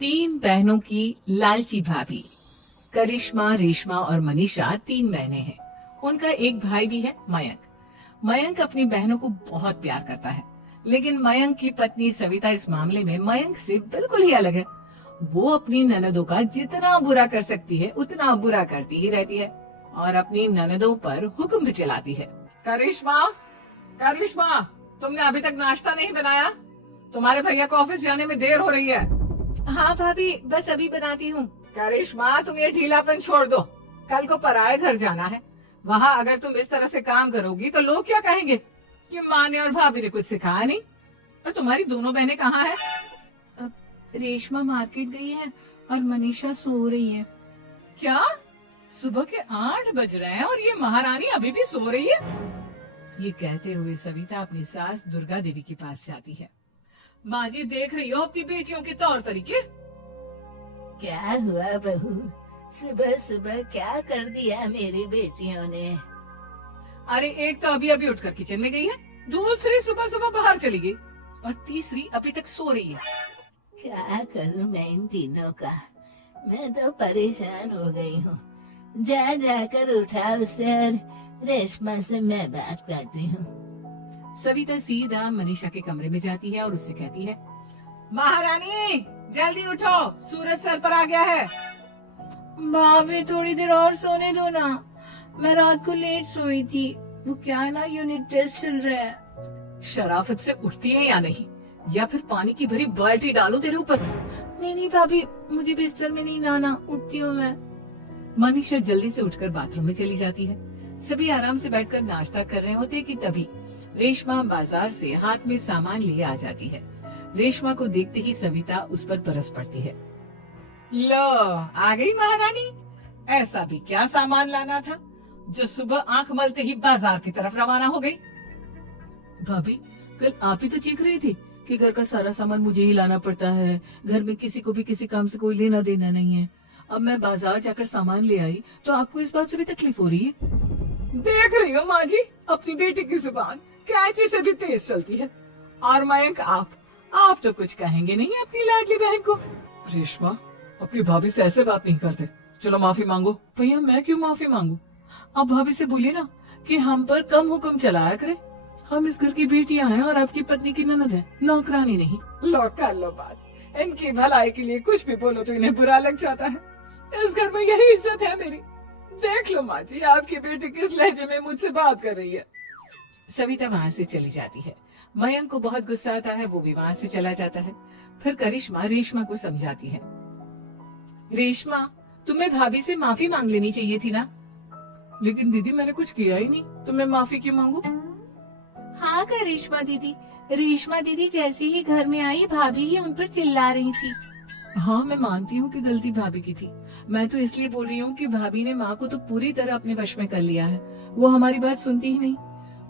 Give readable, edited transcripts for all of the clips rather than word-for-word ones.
तीन बहनों की लालची भाभी। करिश्मा, रेशमा और मनीषा तीन बहनें हैं। उनका एक भाई भी है, मयंक। मयंक अपनी बहनों को बहुत प्यार करता है, लेकिन मयंक की पत्नी सविता इस मामले में मयंक से बिल्कुल ही अलग है। वो अपनी ननदों का जितना बुरा कर सकती है उतना बुरा करती ही रहती है और अपनी ननदों पर हुक्म भी चलाती है। करिश्मा, करिश्मा, तुमने अभी तक नाश्ता नहीं बनाया? तुम्हारे भैया को ऑफिस जाने में देर हो रही है। हाँ भाभी, बस अभी बनाती हूँ। करिश्मा, तुम ये ढीलापन छोड़ दो। कल को पराये घर जाना है। वहाँ अगर तुम इस तरह से काम करोगी तो लोग क्या कहेंगे कि माँ ने और भाभी ने कुछ सिखाया नहीं। और तुम्हारी दोनों बहनें कहाँ हैं? रेशमा मार्केट गई है और मनीषा सो रही है। क्या? सुबह के 8 बज रहे हैं और ये महारानी अभी भी सो रही है? ये कहते हुए सविता अपनी सास दुर्गा देवी के पास जाती है। माँ जी, देख रही हो अपनी बेटियों के तौर तरीके? क्या हुआ बहू, सुबह सुबह क्या कर दिया मेरी बेटियों ने? अरे, एक तो अभी अभी उठकर किचन में गई है, दूसरी सुबह सुबह बाहर चली गई और तीसरी अभी तक सो रही है। क्या करूं मैं इन तीनों का? मैं तो परेशान हो गई हूँ। जा जाकर उठा उसे और रेशमा से मैं बात करती हूँ। सविता सीधा मनीषा के कमरे में जाती है और उससे कहती है, महारानी जल्दी उठो, सूरज सर पर आ गया है। भाभी, थोड़ी देर और सोने दो ना, मैं रात को लेट सोई थी। वो क्या है ना, यूनिट टेस्ट चल रहा है। शराफत से उठती है या नहीं, या फिर पानी की भरी बाल्टी डालो तेरे ऊपर। नहीं नहीं भाभी, मुझे बिस्तर में नहीं लाना, उठती हूँ मैं। मनीषा जल्दी से उठकर बाथरूम में चली जाती है। सभी आराम से बैठकर नाश्ता कर रहे होते कि तभी रेशमा बाजार से हाथ में सामान लिए आ जाती है। रेशमा को देखते ही सविता उस पर बरस पड़ती है। लो, आ गई महारानी। ऐसा भी क्या सामान लाना था जो सुबह आंख मलते ही बाजार की तरफ रवाना हो गई? भाभी, कल आप ही तो चीख रही थी कि घर का सारा सामान मुझे ही लाना पड़ता है, घर में किसी को भी किसी काम से कोई लेना देना नहीं है। अब मैं बाजार जाकर सामान ले आई तो आपको इस बात से भी तकलीफ हो रही है? देख रही हो माँ जी, अपनी बेटी की जुबान कैंची से भी तेज चलती है। और मयंक, आप तो कुछ कहेंगे नहीं अपनी लाडली बहन को। रेशमा, अपनी भाभी से ऐसे बात नहीं करते। चलो माफी मांगो। भैया, मैं क्यों माफी मांगू? आप भाभी से बोलिए ना कि हम पर कम हुक्म चलाया करे। हम इस घर की बेटियां हैं और आपकी पत्नी की ननद है, नौकरानी नहीं। लो, कर लो बात। इनकी भलाई के लिए कुछ भी बोलो तो इन्हें बुरा लग जाता है। इस घर में यही इज्जत है मेरी। देख लो माँ जी, आपकी बेटी किस लहजे में मुझसे बात कर रही है। सविता वहाँ से चली जाती है। मयंक को बहुत गुस्सा आता है, वो भी वहाँ से चला जाता है। फिर करिश्मा रेशमा को समझाती है। रेशमा, तुम्हें भाभी से माफी मांग लेनी चाहिए थी ना। लेकिन दीदी, मैंने कुछ किया ही नहीं, तो मैं माफी क्यों मांगू? हाँ करिश्मा दीदी, रेशमा दीदी जैसे ही घर में आई, भाभी ही उन पर चिल्ला रही थी। हाँ, मैं मानती हूँ कि गलती भाभी की थी। मैं तो इसलिए बोल रही हूँ कि भाभी ने माँ को तो पूरी तरह अपने वश में कर लिया है। वो हमारी बात सुनती ही नहीं।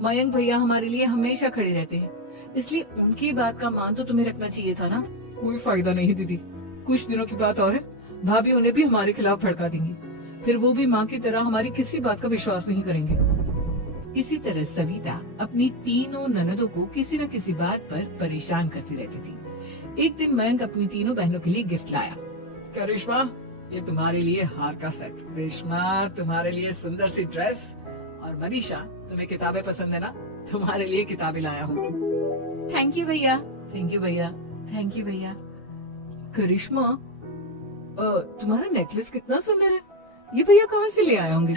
मयंक भैया हमारे लिए हमेशा खड़े रहते हैं, इसलिए उनकी बात का मान तो तुम्हें रखना चाहिए था ना। कोई फायदा नहीं दीदी, कुछ दिनों की बात और है, भाभी उन्हें भी हमारे खिलाफ भड़का देंगी। फिर वो भी माँ की तरह हमारी किसी बात का विश्वास नहीं करेंगे। इसी तरह सविता अपनी तीनों ननदों को किसी न किसी बात पर परेशान करती रहती थी। एक दिन मयंक अपनी तीनों बहनों के लिए गिफ्ट लाया। क्या रेशमा, ये तुम्हारे लिए हार का सेट। रेशमा, तुम्हारे लिए सुंदर सी ड्रेस। और मनीषा, तुम्हें किताबें पसंद है ना, तुम्हारे लिए किताबें लाया हूँ। थैंक यू भैया। थैंक यू भैया। थैंक यू भैया। करिश्मा, तुम्हारा नेकलेस कितना सुंदर है। ये भैया कहाँ से ले आए होंगे?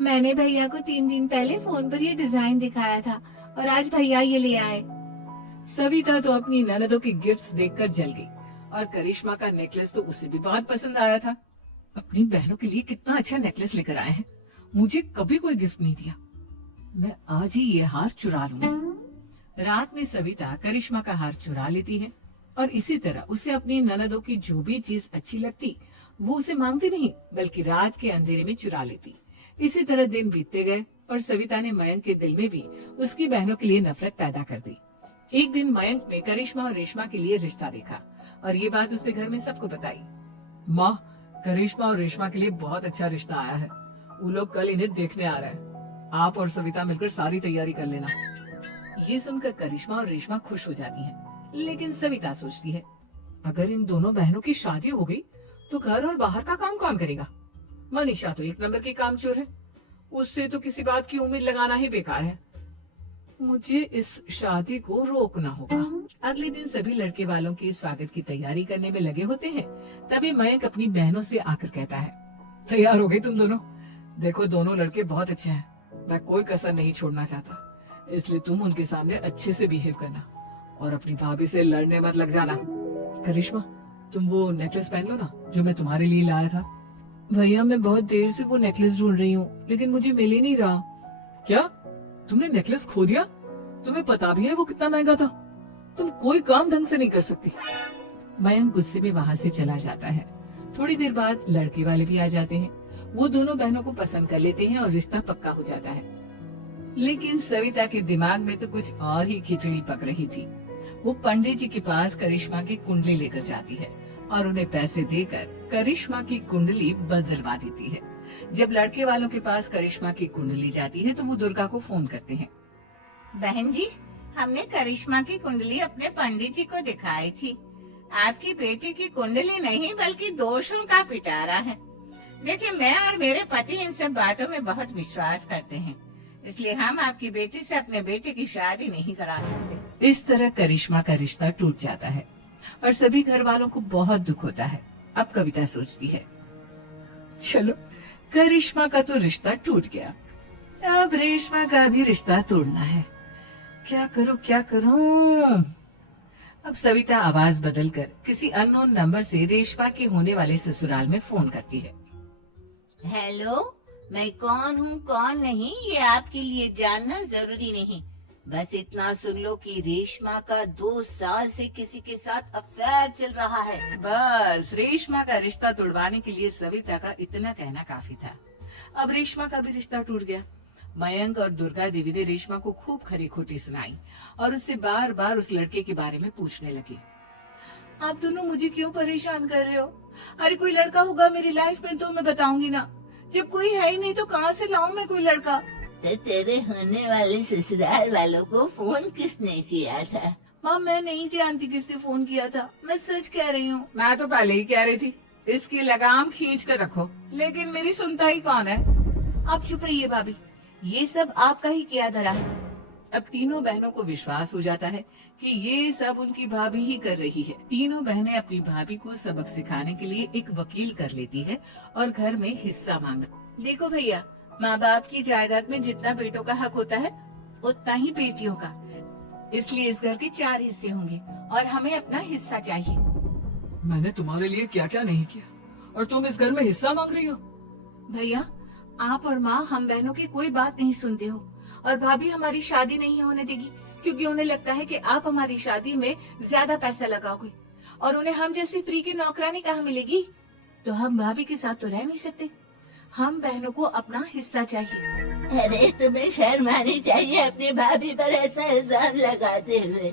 मैंने भैया को 3 दिन पहले फोन पर ये डिजाइन दिखाया था और आज भैया ये ले आए। सविता तो अपनी ननदों की गिफ्ट्स देखकर जल गई और करिश्मा का नेकलेस तो उसे भी बहुत पसंद आया था। अपनी बहनों के लिए कितना अच्छा नेकलेस लेकर आए हैं, मुझे कभी कोई गिफ्ट नहीं दिया। मैं आज ही ये हार चुरा लूंगी। रात में सविता करिश्मा का हार चुरा लेती है और इसी तरह उसे अपनी ननदों की जो भी चीज अच्छी लगती वो उसे मांगती नहीं, बल्कि रात के अंधेरे में चुरा लेती। इसी तरह दिन बीतते गए और सविता ने मयंक के दिल में भी उसकी बहनों के लिए नफरत पैदा कर दी। एक दिन मयंक ने करिश्मा और रेशमा के लिए रिश्ता देखा और ये बात उसने घर में सबको बताई। माँ, करिश्मा और रेशमा के लिए बहुत अच्छा रिश्ता आया है। वो लोग कल इन्हें देखने आ रहे हैं। आप और सविता मिलकर सारी तैयारी कर लेना। ये सुनकर करिश्मा और रेशमा खुश हो जाती हैं, लेकिन सविता सोचती है, अगर इन दोनों बहनों की शादी हो गई तो घर और बाहर का काम कौन करेगा? मनीषा तो एक नंबर की कामचोर है, उससे तो किसी बात की उम्मीद लगाना ही बेकार है। मुझे इस शादी को रोकना होगा। अगले दिन सभी लड़के वालों के स्वागत की तैयारी करने में लगे होते हैं। तभी मयंक अपनी बहनों से आकर कहता है, तैयार हो गई तुम दोनों? देखो दोनों लड़के बहुत अच्छे हैं, मैं कोई कसर नहीं छोड़ना चाहता, इसलिए तुम उनके सामने अच्छे से बिहेव करना और अपनी भाभी से लड़ने मत लग जाना। करिश्मा, तुम वो नेकलेस पहन लो ना जो मैं तुम्हारे लिए लाया था। भैया मैं बहुत देर से वो नेकलेस ढूंढ रही हूँ, लेकिन मुझे मिल ही नहीं रहा। क्या तुमने नेकलेस खो दिया? तुम्हें पता भी है वो कितना महंगा था? तुम कोई काम ढंग से नहीं कर सकती। मयंक गुस्से में वहाँ से चला जाता है। थोड़ी देर बाद लड़के वाले भी आ जाते हैं। वो दोनों बहनों को पसंद कर लेते हैं और रिश्ता पक्का हो जाता है। लेकिन सविता के दिमाग में तो कुछ और ही खिचड़ी पक रही थी। वो पंडित जी के पास करिश्मा की कुंडली लेकर जाती है और उन्हें पैसे देकर करिश्मा की कुंडली बदलवा देती है। जब लड़के वालों के पास करिश्मा की कुंडली जाती है तो वो दुर्गा को फोन करते हैं। बहन जी, हमने करिश्मा की कुंडली अपने पंडित जी को दिखाई थी। आपकी बेटी की कुंडली नहीं बल्कि दोषों का पिटारा है। देखिए, मैं और मेरे पति इन सब बातों में बहुत विश्वास करते हैं, इसलिए हम आपकी बेटी से अपने बेटे की शादी नहीं करा सकते। इस तरह करिश्मा का रिश्ता टूट जाता है और सभी घर वालों को बहुत दुख होता है। अब कविता सोचती है, चलो करिश्मा का तो रिश्ता टूट गया, अब रेशमा का भी रिश्ता तोड़ना है। क्या करूं? अब सविता आवाज बदलकर किसी अननोन नंबर से रेशमा के होने वाले ससुराल में फोन करती है। हेलो, मैं कौन हूँ कौन नहीं ये आपके लिए जानना जरूरी नहीं। बस इतना सुन लो कि रेशमा का 2 साल से किसी के साथ अफेयर चल रहा है। बस रेशमा का रिश्ता तोड़वाने के लिए सविता का इतना कहना काफी था। अब रेशमा का भी रिश्ता टूट गया। मयंक और दुर्गा देवी ने रेशमा को खूब खरी खोटी सुनाई और उससे बार बार उस लड़के के बारे में पूछने लगी। आप दोनों मुझे क्यों परेशान कर रहे हो? अरे कोई लड़का होगा मेरी लाइफ में तो मैं बताऊंगी ना। जब कोई है ही नहीं तो कहाँ से लाऊं मैं कोई लड़का? तो तेरे होने वाले ससुराल वालों को फोन किसने किया था? माँ मैं नहीं जानती किसने फोन किया था, मैं सच कह रही हूँ। मैं तो पहले ही कह रही थी इसकी लगाम खींच कर रखो, लेकिन मेरी सुनता ही कौन है। आप चुप रहिए भाभी, ये सब आपका ही किया धरा है। अब तीनों बहनों को विश्वास हो जाता है कि ये सब उनकी भाभी ही कर रही है। तीनों बहनें अपनी भाभी को सबक सिखाने के लिए एक वकील कर लेती है और घर में हिस्सा मांग। देखो भैया, माँ बाप की जायदाद में जितना बेटों का हक होता है उतना ही बेटियों का, इसलिए इस घर के 4 हिस्से होंगे और हमें अपना हिस्सा चाहिए। मैंने तुम्हारे लिए क्या क्या नहीं किया और तुम इस घर में हिस्सा मांग रही हो? भैया, आप और माँ हम बहनों की कोई बात नहीं सुनते हो और भाभी हमारी शादी नहीं होने देगी क्योंकि उन्हें लगता है कि आप हमारी शादी में ज्यादा पैसा लगाओगे और उन्हें हम जैसी फ्री की नौकरानी कहाँ मिलेगी। तो हम भाभी के साथ तो रह नहीं सकते, हम बहनों को अपना हिस्सा चाहिए। अरे तुम्हें शर्म आनी चाहिए अपनी भाभी पर ऐसा इल्जाम लगाते हुए।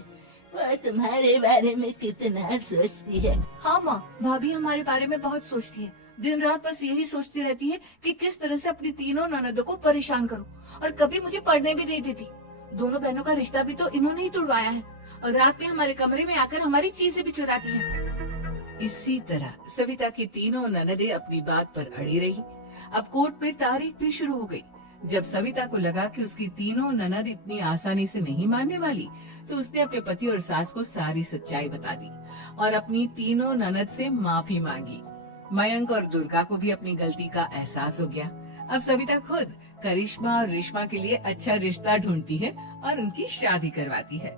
वो तुम्हारे बारे में कितना सोचती है। हाँ माँ, भाभी हमारे बारे में बहुत सोचती है, दिन रात बस यही सोचती रहती है कि किस तरह से अपनी तीनों ननदों को परेशान करूं और कभी मुझे पढ़ने भी नहीं देती। दोनों बहनों का रिश्ता भी तो इन्होंने ही तोड़वाया है और रात में हमारे कमरे में आकर हमारी चीजें भी चुराती हैं। इसी तरह सविता की तीनों ननदें अपनी बात पर अड़ी रही। अब कोर्ट में तारीख भी शुरू हो गई। जब सविता को लगा कि उसकी तीनों ननद इतनी आसानी से नहीं मानने वाली, तो उसने अपने पति और सास को सारी सच्चाई बता दी और अपनी तीनों ननद से माफी मांगी। मयंक और दुर्गा को भी अपनी गलती का एहसास हो गया। अब सविता खुद करिश्मा और रेशमा के लिए अच्छा रिश्ता ढूंढती है और उनकी शादी करवाती है।